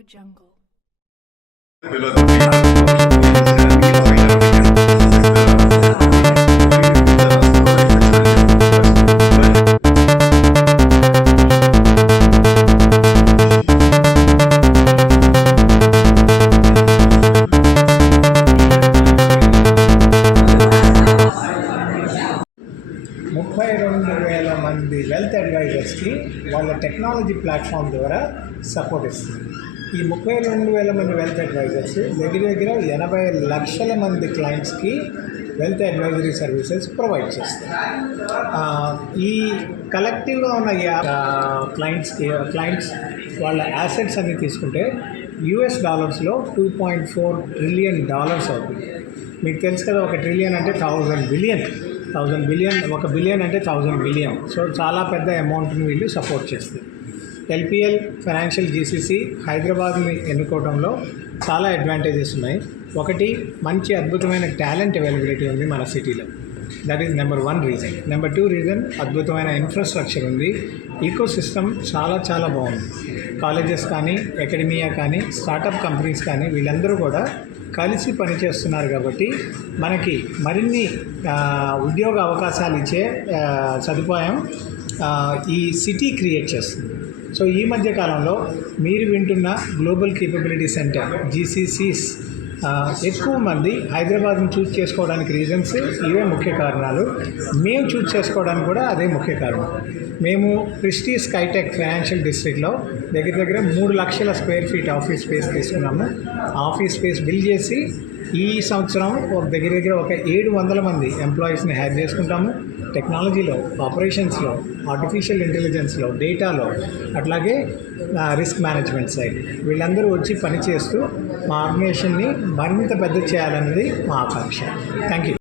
AudioJungle. ముప్పై 32,000 మంది wealth అడ్వైజర్స్కి వాళ్ళ టెక్నాలజీ ప్లాట్ఫామ్ ద్వారా సపోర్ట్ ఇస్తుంది. ఈ 32,000 మంది వెల్త్ అడ్వైజర్స్ దగ్గర 80 లక్షల మంది క్లయింట్స్కి వెల్త్ అడ్వైజరీ సర్వీసెస్ ప్రొవైడ్ చేస్తారు. ఈ కలెక్టివ్గా ఉన్న క్లయింట్స్ వాళ్ళ యాసెట్స్ అన్ని తీసుకుంటే $2.4 ట్రిలియన్ అవుతుంది. మీకు తెలుసు కదా, 1 ట్రిలియన్ అంటే 1000 బిలియన్. 1000 బిలియన్, 1 బిలియన్ అంటే 1000 బిలియన్. సో చాలా పెద్ద అమౌంట్ని వీళ్ళు సపోర్ట్ చేస్తారు. ఎల్పిఎల్ ఫైనాన్షియల్ జీసీసీ హైదరాబాద్ని ఎన్నుకోవడంలో చాలా అడ్వాంటేజెస్ ఉన్నాయి. ఒకటి, మంచి అద్భుతమైన టాలెంట్ అవైలబిలిటీ ఉంది మన సిటీలో. That is number 1 reason. Number 2 reason, అద్భుతమైన ఇన్ఫ్రాస్ట్రక్చర్ ఉంది. ఈకో సిస్టమ్ చాలా బాగుంది. కాలేజెస్ కానీ, అకాడమియా కానీ, స్టార్టప్ కంపెనీస్ కానీ వీళ్ళందరూ కూడా కలిసి పనిచేస్తున్నారు కాబట్టి మనకి మరిన్ని ఉద్యోగ అవకాశాలు ఇచ్చే సదుపాయం ఈ సిటీ క్రియేట్ చేస్తుంది. సో ఈ మధ్య కాలంలో మీరు వింటున్న గ్లోబల్ కేపబిలిటీ సెంటర్ జీసీసీస్ ఎక్కువ మంది హైదరాబాద్ని చూస్ చేసుకోవడానికి రీజన్స్ ఇవే ముఖ్య కారణాలు. మేము చూస్ చేసుకోవడానికి కూడా అదే ముఖ్య కారణం. మేము ప్రెస్టీ స్కైటెక్ ఫైనాన్షియల్ డిస్ట్రిక్ట్లో దగ్గర 3 లక్షల స్క్వేర్ ఫీట్ ఆఫీస్ స్పేస్ తీసుకున్నాము. ఆఫీస్ స్పేస్ బిల్డ్ చేసి ఈ సంవత్సరం దగ్గర 700 మంది ఎంప్లాయీస్ని హైర్ చేసుకుంటాము. టెక్నాలజీలో, ఆపరేషన్స్లో, ఆర్టిఫిషియల్ ఇంటెలిజెన్స్లో, డేటాలో, అట్లాగే రిస్క్ మేనేజ్మెంట్ సైడ్ వీళ్ళందరూ వచ్చి పనిచేస్తూ మా ఆర్గనైజేషన్ని మరింత పెద్ద చేయాలన్నది మా ఆకాంక్ష. Thank you.